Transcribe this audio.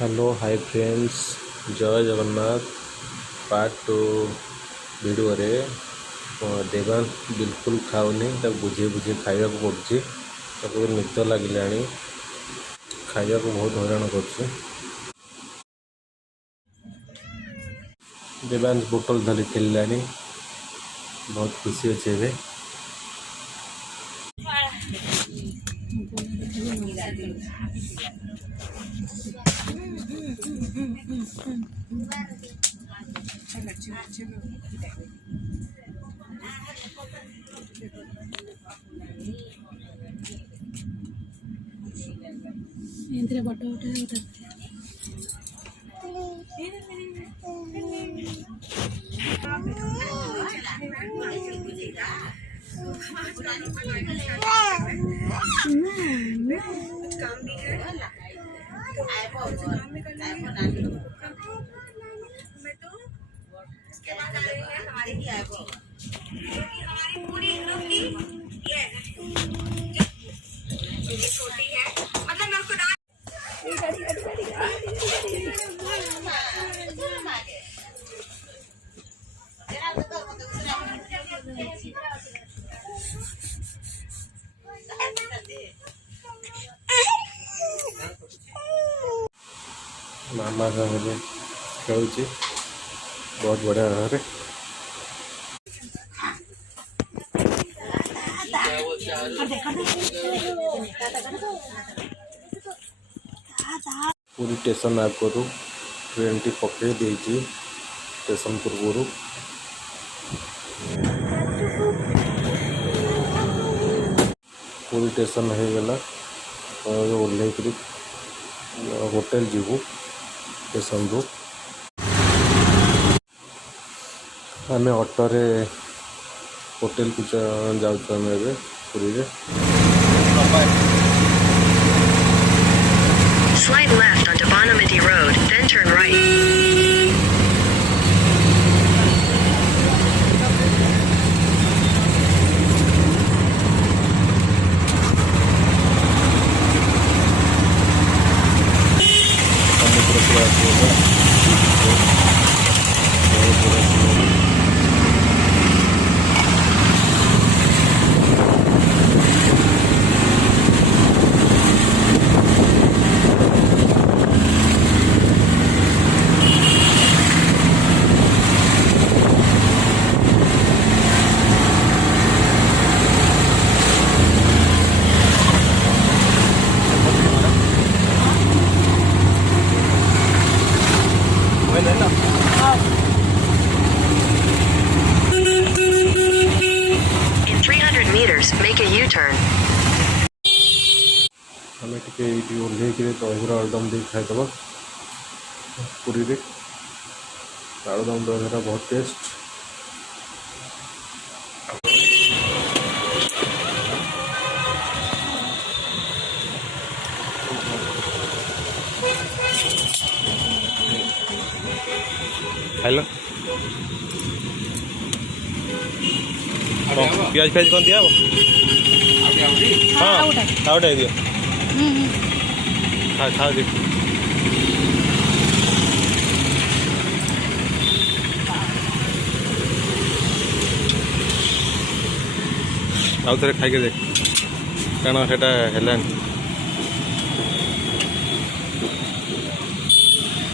Hello hi friends, जय Jagannath. Part two video रे देवांश बिल्कुल खाऊनी, बुझे बुझे खाइबा पड़ुछि। निद लगिलानी, खाइबा बहुत हैरान कर। देवांश बोतल धरी खेलानी, बहुत खुशी अच्छे एवं। ಎಂದ್ರೆ ಬಟ್ಟ ಊಟ काम भी है काम भी करना है। मैं तो उसके बाद आ रही है हमारी पूरी ग्रुप की ये छोटी है, मतलब मैं उसको मामा सामने खेलुची, बहुत बढ़िया भाव। पूरी स्टेशन आगु ट्रेन टी पकड़े देती स्टेशन पूर्व पूरी स्टेशन हो गला। ओह्ल होटेल जीवु स्टेशन रू आम ऑटोरे होटेल को जाऊँ पुरी रे। Slide left onto Bonamity Road, then turn right. In 300 meters, make a U-turn. हमें टे ओह्ल दहीरा आलुदम दे खाईदे पुरी रे। आलुदम दहीरा बहुत टेस्ट। हेलो प्याज फ्याज कौन दिया हाँ खाओटा दियो खा खा देख आउ थे खाई देख कारण से